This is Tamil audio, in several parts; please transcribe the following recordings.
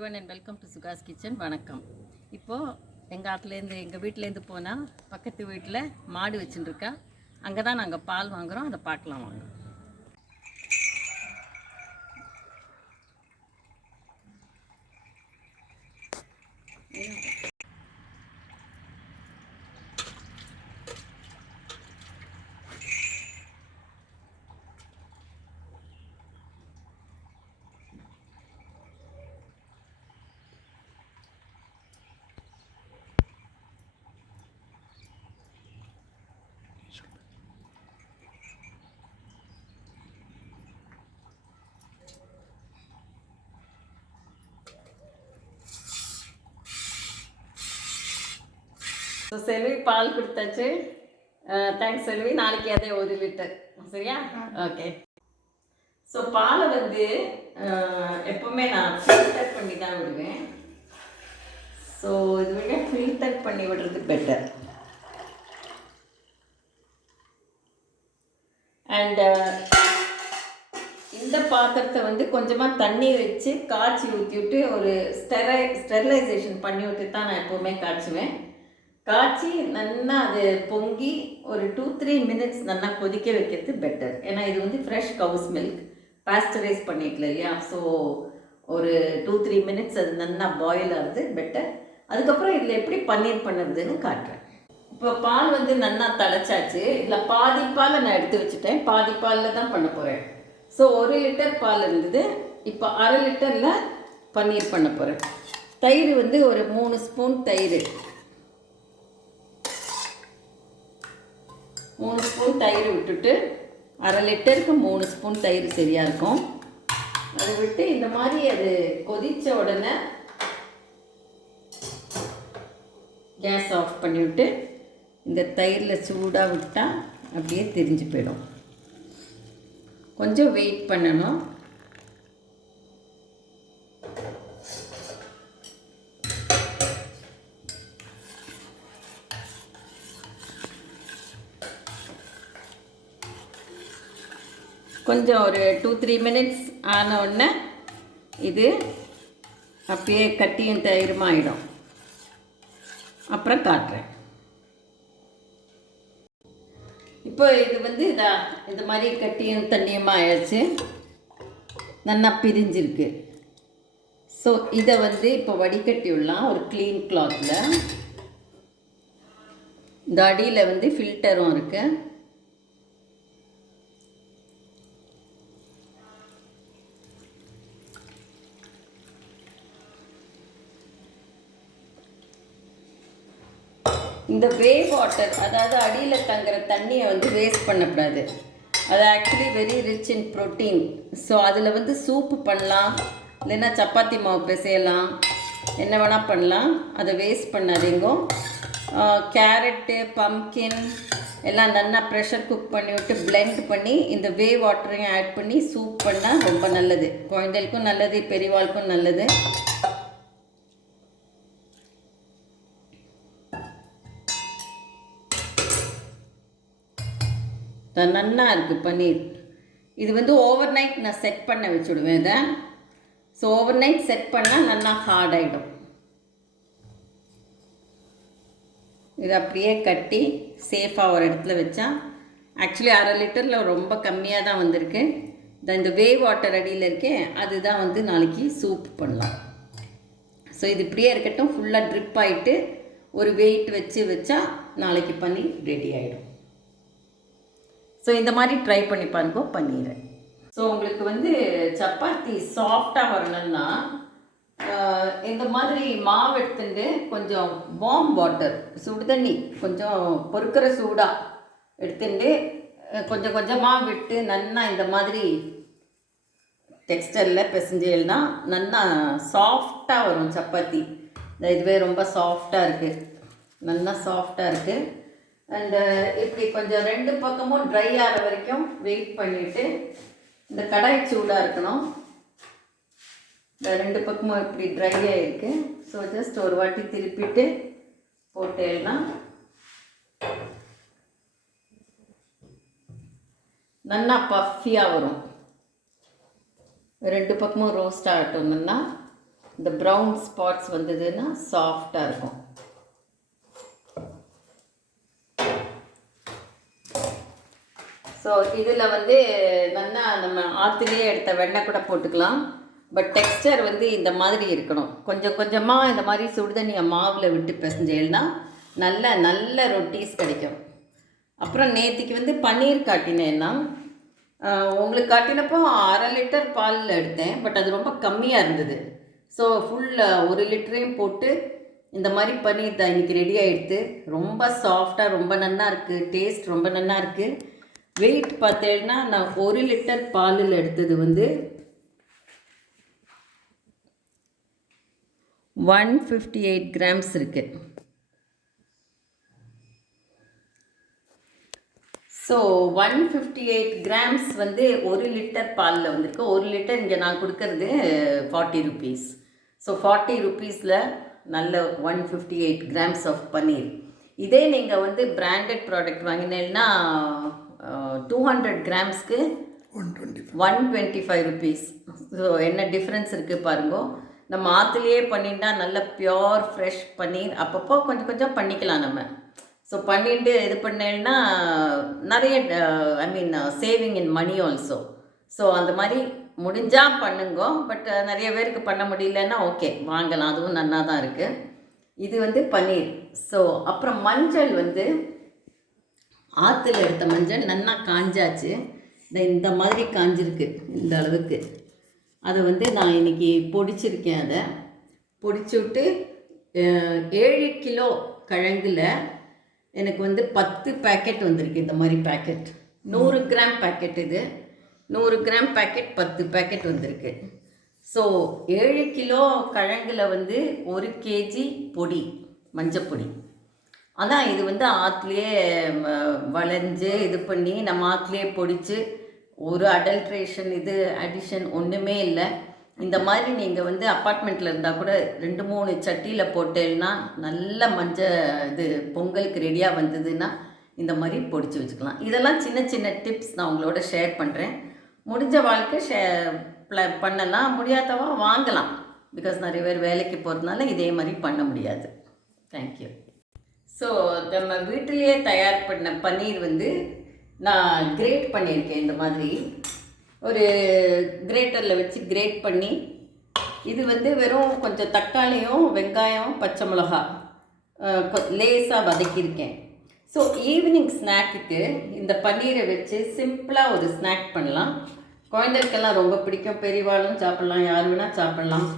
Everyone and welcome to Sukash kitchen. வணக்கம். இப்போது எங்கள் வீட்டிலேருந்து போனால் பக்கத்து வீட்டில் மாடு வச்சுட்டுருக்கா. அங்கே தான் நாங்கள் பால் வாங்குகிறோம். அதை பார்க்கலாம் வாங்க. ஸோ செல்வி பால் கொடுத்தாச்சு. தேங்க்ஸ் செல்வி. நாளைக்கு அதே 1 லிட்டர் சரியா? ஓகே. ஸோ பாலை வந்து எப்போவுமே நான் ஃபில்டர் பண்ணி தான் விடுவேன். ஸோ இது விட ஃபில்டர் பண்ணி விடுறது பெட்டர். அண்ட் இந்த பாத்திரத்தை வந்து கொஞ்சமாக தண்ணி வச்சு காய்ச்சி ஊற்றிவிட்டு ஒரு ஸ்டெரிலைசேஷன் பண்ணி விட்டு தான் நான் எப்போவுமே காய்ச்சுவேன். காய்ச்சி நல்லா அது பொங்கி ஒரு 2-3 மினிட்ஸ் நல்லா கொதிக்க வைக்கிறது பெட்டர். ஏன்னா இது வந்து ஃப்ரெஷ் கவுஸ் மில்க், பாஸ்டரைஸ் பண்ணிக்கல இல்லையா? ஸோ ஒரு 2-3 மினிட்ஸ் அது நல்லா பாயில் ஆகுது பெட்டர். அதுக்கப்புறம் இதில் எப்படி பன்னீர் பண்ணுறதுன்னு காட்டுறேன். இப்போ பால் வந்து நல்லா தழைச்சாச்சு. இதில் பாதி பாலை நான் எடுத்து வச்சுட்டேன். பாதி பாலில் தான் பண்ண போகிறேன். ஸோ 1 லிட்டர் பால் இருந்தது. இப்போ 1/2 லிட்டரில் பன்னீர் பண்ண போகிறேன். தயிர் வந்து ஒரு 3 ஸ்பூன் தயிர், 3 ஸ்பூன் தயிர் விட்டுட்டு 1/2 லிட்டருக்கு 3 ஸ்பூன் தயிர் சரியாக இருக்கும். அதை விட்டு இந்த மாதிரி அது கொதித்த உடனே கேஸ் ஆஃப் பண்ணிவிட்டு இந்த தயிரில் சூடாக விட்டால் அப்படியே திரிஞ்சு போயிடும். கொஞ்சம் வெயிட் பண்ணணும். கொஞ்சம் ஒரு 2-3 மினிட்ஸ் ஆன உடனே இது அப்படியே கட்டியும் தயிருமாயிடும். அப்புறம் காட்டுறேன். இப்போ இது வந்து இந்த மாதிரி கட்டியும் தண்ணியுமாக ஆயிடுச்சு, நல்லா பிரிஞ்சிருக்கு. ஸோ இதை வந்து இப்போ வடிகட்டி விடலாம் ஒரு க்ளீன் கிளாத்தில். இந்த அடியில் வந்து ஃபில்டரும் இருக்குது. இந்த வே வாட்டர், அதாவது அடியில் தங்குற தண்ணியை வந்து வேஸ்ட் பண்ணக்கூடாது. அது actually very rich in protein. So அதில் வந்து சூப்பு பண்ணலாம், இல்லைன்னா சப்பாத்தி மாவு பிசையலாம், என்ன வேணால் பண்ணலாம். அதை வேஸ்ட் பண்ணாதீங்க. கேரட்டு, பம்கின் எல்லாம் நல்லா ப்ரெஷர் குக் பண்ணிவிட்டு பிளெண்ட் பண்ணி இந்த வே வாட்டரையும் ஆட் பண்ணி சூப் பண்ணால் ரொம்ப நல்லது. குழந்தைகளுக்கும் நல்லது, பெரியவாளுக்கும் நல்லது. நல்லா இருக்குது பன்னீர். இது வந்து ஓவர் நைட் நான் செட் பண்ண வச்சுடுவேன் இதை. ஸோ ஓவர் நைட் செட் பண்ணால் நல்லா ஹார்ட் ஆகிடும். இது அப்படியே கட்டி சேஃபாக ஒரு இடத்துல வச்சா, ஆக்சுவலி 1/2 லிட்டரில் ரொம்ப கம்மியாக தான் வந்திருக்கு. இந்த வே வாட்டர் அடியில் இருக்கே, அதுதான் வந்து நாளைக்கு சூப் பண்ணலாம். ஸோ இது இப்படியே இருக்கட்டும். ஃபுல்லாக ட்ரிப் ஆகிட்டு ஒரு வெயிட் வச்சா நாளைக்கு பன்னீர் ரெடி ஆகிடும். ஸோ இந்த மாதிரி ட்ரை பண்ணி பாருங்க பன்னீரை. ஸோ உங்களுக்கு வந்து சப்பாத்தி சாஃப்டாக வரணும்னா இந்த மாதிரி மாவு எடுத்துட்டு கொஞ்சம் வார்ம் வாட்டர், சுடு தண்ணி கொஞ்சம் பொறுக்கிற சூடாக எடுத்துட்டு கொஞ்சம் கொஞ்சமாக விட்டு நல்லா இந்த மாதிரி டெக்ஸ்டரில் பிசைஞ்சேல்னா நல்லா சாஃப்டாக வரும் சப்பாத்தி. இதுவே ரொம்ப சாஃப்டாக இருக்குது, நல்லா சாஃப்டாக இருக்குது. அண்டு இப்படி கொஞ்சம் 2 பக்கமும் ட்ரை ஆகிற வரைக்கும் வெயிட் பண்ணிவிட்டு, இந்த கடாய் சூடாக இருக்கணும். இந்த 2 பக்கமும் இப்படி ட்ரை ஆகிருக்கு. ஸோ ஜஸ்ட் ஒரு வாட்டி திருப்பிட்டு போட்டேன்னா நல்லா பஃபியாக வரும். 2 பக்கமும் ரோஸ்ட் ஆகட்டோம்னா இந்த ப்ரௌன் ஸ்பாட்ஸ் வந்ததுன்னா சாஃப்டாக இருக்கும். ஸோ இதில் வந்து நல்லா நம்ம ஆற்றுலேயே எடுத்த வெண்ணெய் கூட போட்டுக்கலாம். பட் டெக்ஸ்டர் வந்து இந்த மாதிரி இருக்கணும். கொஞ்சம் கொஞ்சமாக இந்த மாதிரி சுடுதண்ணியை மாவில் விட்டு பிசைஞ்சேன்னா நல்ல நல்ல ரொட்டீஸ் கிடைக்கும். அப்புறம் நேற்றுக்கு வந்து பன்னீர் காட்டினேன்னா உங்களுக்கு காட்டினப்போ 1/2 லிட்டர் பாலில் எடுத்தேன். பட் அது ரொம்ப கம்மியாக இருந்தது. ஸோ ஃபுல்லாக 1 லிட்டரையும் போட்டு இந்த மாதிரி பன்னீர் தான் இன்றைக்கி ரெடி ஆகிடுது. ரொம்ப சாஃப்டாக ரொம்ப நல்லா இருக்குது. டேஸ்ட் ரொம்ப நல்லா இருக்குது. வெயிட் பார்த்தேன்னா நான் 1 லிட்டர் பாலில் எடுத்தது வந்து 158 கிராம்ஸ் இருக்குது. ஸோ 158 கிராம்ஸ் வந்து 1 லிட்டர் பாலில் வந்திருக்கு. 1 லிட்டர் இங்கே நான் கொடுக்கறது 40 ருபீஸ். ஸோ 40 ருபீஸில் நல்ல 158 கிராம்ஸ் ஆஃப் பன்னீர். இதே நீங்கள் வந்து பிராண்டட் ப்ராடக்ட் வாங்கினீங்கன்னா 200 கிராம்ஸ்க்கு 125 ருபீஸ். ஸோ என்ன டிஃப்ரென்ஸ் இருக்குது பாருங்க. நம்ம ஆற்றுலேயே பண்ணிட்டா நல்ல பியோர் ஃப்ரெஷ் பன்னீர். அப்பப்போ கொஞ்சம் கொஞ்சம் பண்ணிக்கலாம் நம்ம. ஸோ பண்ணிட்டு இது பண்ணேன்னா நிறைய சேவிங் இன் மணி ஆல்சோ. ஸோ அந்த மாதிரி முடிஞ்சால் பண்ணுங்க. பட் நிறைய பேருக்கு பண்ண முடியலன்னா ஓகே வாங்கலாம், அதுவும் நல்லா தான் இருக்குது. இது வந்து பன்னீர். ஸோ அப்புறம் மஞ்சள் வந்து ஆற்றுல எடுத்த மஞ்சள் நல்லா காஞ்சாச்சு. இந்த மாதிரி காஞ்சிருக்கு இந்த அளவுக்கு. அதை வந்து நான் இன்றைக்கி பொடிச்சிருக்கேன். அதை பொடிச்சு விட்டு 7 கிலோ கிழங்குல எனக்கு வந்து 10 பேக்கெட் வந்திருக்கு. இந்த மாதிரி பேக்கெட் 100 கிராம் பேக்கெட். இது 100 கிராம் பேக்கெட் 10 பேக்கெட் வந்திருக்கு. ஸோ 7 கிலோ கிழங்குல வந்து 1 கேஜி பொடி மஞ்சப்பொடி. அதான் இது வந்து ஆற்றுலேயே வளைஞ்சு இது பண்ணி நம்ம ஆற்றுலேயே பொடிச்சு ஒரு அடல்ட்ரேஷன் இது அடிஷன் ஒன்றுமே இல்லை. இந்த மாதிரி நீங்கள் வந்து அப்பார்ட்மெண்ட்டில் இருந்தால் கூட 2-3 சட்டியில் போட்டேன்னா நல்ல இது பொங்கலுக்கு ரெடியாக வந்ததுன்னா இந்த மாதிரி பொடிச்சு வச்சுக்கலாம். இதெல்லாம் சின்ன சின்ன டிப்ஸ் நான் உங்களோட ஷேர் பண்ணுறேன். முடிஞ்ச வாழ்க்கை பண்ணலாம், முடியாதவா வாங்கலாம். பிகாஸ் நிறைய பேர் வேலைக்கு போகிறதுனால இதே மாதிரி பண்ண முடியாது. தேங்க்யூ. ஸோ நம்ம வீட்டிலேயே தயார் பண்ண பன்னீர் வந்து நான் கிரேட் பண்ணியிருக்கேன். இந்த மாதிரி ஒரு கிரேட்டரில் வச்சு கிரேட் பண்ணி, இது வந்து வெறும் கொஞ்சம் தக்காளியும் வெங்காயம் பச்சை மிளகா லேசாக வதக்கியிருக்கேன். ஸோ ஈவினிங் ஸ்நாக்குக்கு இந்த பன்னீரை வச்சு சிம்பிளாக ஒரு ஸ்நாக் பண்ணலாம். குழந்தைகளுக்கெல்லாம் ரொம்ப பிடிக்கும். பெரியவாளும் சாப்பிட்லாம், யார் வேணால் சாப்பிட்லாம்.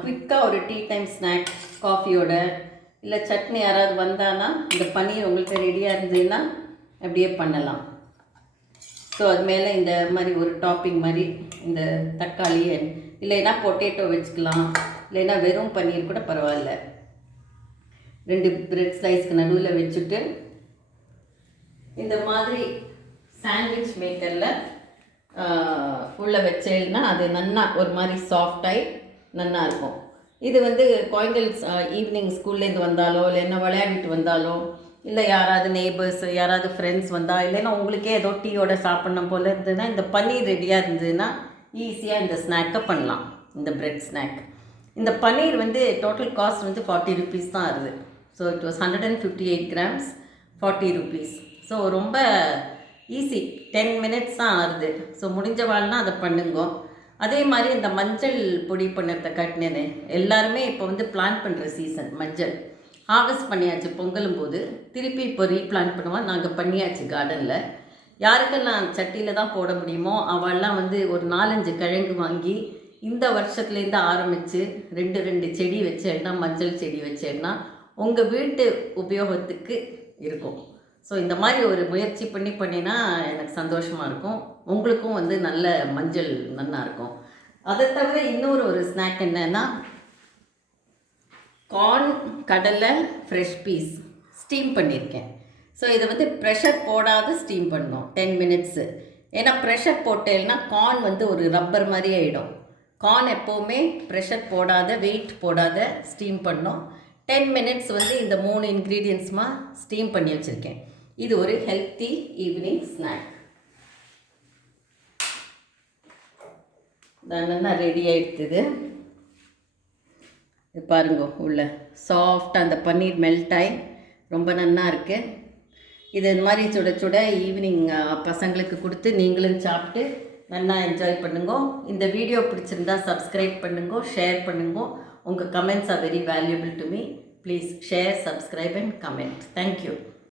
குவிக்காக ஒரு டீ டைம் ஸ்நாக் காஃபியோட, இல்லை சட்னி யாராவது வந்தான்னா இந்த பன்னீர் உங்களுக்கு ரெடியாக இருந்ததுன்னா அப்படியே பண்ணலாம். ஸோ அது மேலே இந்த மாதிரி ஒரு டாப்பிங் மாதிரி இந்த தக்காளி இல்லைன்னா பொட்டேட்டோ வச்சுக்கலாம், இல்லைன்னா வெறும் பன்னீர் கூட பரவாயில்ல. 2 பிரெட் ஸ்லைஸ்க்கு நடுவில் வச்சுட்டு இந்த மாதிரி சாண்ட்விச் மேக்கரில் உள்ளே வச்சேன்னா அது நல்லா ஒரு மாதிரி சாஃப்டாகி நல்லா இருக்கும். இது வந்து குழந்தைகள் ஈவினிங் ஸ்கூல்லேருந்து வந்தாலோ, இல்லைன்னா விளையாடிட்டு வந்தாலோ, இல்லை யாராவது நெய்பர்ஸ் யாராவது ஃப்ரெண்ட்ஸ் வந்தால், இல்லைன்னா உங்களுக்கே ஏதோ டீயோட சாப்பிட்ணும் போல் இருந்ததுன்னா இந்த பன்னீர் ரெடியாக இருந்ததுன்னா ஈஸியாக இந்த ஸ்நாக்கை பண்ணலாம். இந்த பிரெட் ஸ்நாக். இந்த பன்னீர் வந்து டோட்டல் காஸ்ட் வந்து 40 ருபீஸ் தான் ஆகுது. So it was 158 grams 40 rupees. So ரொம்ப ஈஸி, 10 மினிட்ஸ் தான் ஆகுது. ஸோ முடிஞ்ச வாழ்னா அதை பண்ணுங்க. அதே மாதிரி இந்த மஞ்சள் பொடி பண்ணுறத காட்டினேன்னு எல்லாருமே இப்போ வந்து பிளான் பண்ணுற சீசன். மஞ்சள் ஹார்வெஸ்ட் பண்ணியாச்சு பொங்கலும் போது, திருப்பி இப்போ ரீப்ளான்ட் பண்ணுவோம். நாங்கள் பண்ணியாச்சு கார்டனில். யாருக்கெல்லாம் சட்டியில் தான் போட முடியுமோ அவள்லாம் வந்து ஒரு 4-5 கிழங்கு வாங்கி இந்த வருஷத்துலேருந்து ஆரம்பித்து 2 செடி வச்சேன்னா, மஞ்சள் செடி வச்சேன்னா உங்கள் வீட்டு உபயோகத்துக்கு இருக்கும். ஸோ இந்த மாதிரி ஒரு முயற்சி பண்ணினா எனக்கு சந்தோஷமாக இருக்கும். உங்களுக்கும் வந்து நல்ல மஞ்சள் நல்லா இருக்கும். அதை தவிர இன்னொரு ஸ்நாக் என்னன்னா, கார்ன் கடலை ஃப்ரெஷ் பீஸ் ஸ்டீம் பண்ணியிருக்கேன். ஸோ இதை வந்து ப்ரெஷர் போடாத ஸ்டீம் பண்ணணும் 10 மினிட்ஸு. ஏன்னா ப்ரெஷர் போட்டேன்னா கார்ன் வந்து ஒரு ரப்பர் மாதிரி ஆகிடும். கார்ன் எப்போவுமே ப்ரெஷர் போடாத, வெயிட் போடாத ஸ்டீம் பண்ணோம். 10 மினிட்ஸ் வந்து இந்த 3 இன்க்ரீடியன்ட்ஸுமா ஸ்டீம் பண்ணி வச்சுருக்கேன். இது ஒரு ஹெல்த்தி ஈவினிங் ஸ்நாக். நல்லா ரெடி ஆகிடுது. இது பாருங்க, உள்ள சாஃப்டாக அந்த பன்னீர் மெல்ட் ஆகி ரொம்ப நல்லா இருக்குது. இது மாதிரி சுட சுட ஈவினிங் பசங்களுக்கு கொடுத்து நீங்களும் சாப்பிட்டு நல்லா என்ஜாய் பண்ணுங்க. இந்த வீடியோ பிடிச்சிருந்தா சப்ஸ்கிரைப் பண்ணுங்க, ஷேர் பண்ணுங்க. உங்கள் comments are very valuable to me. Please share, subscribe and comment. Thank you.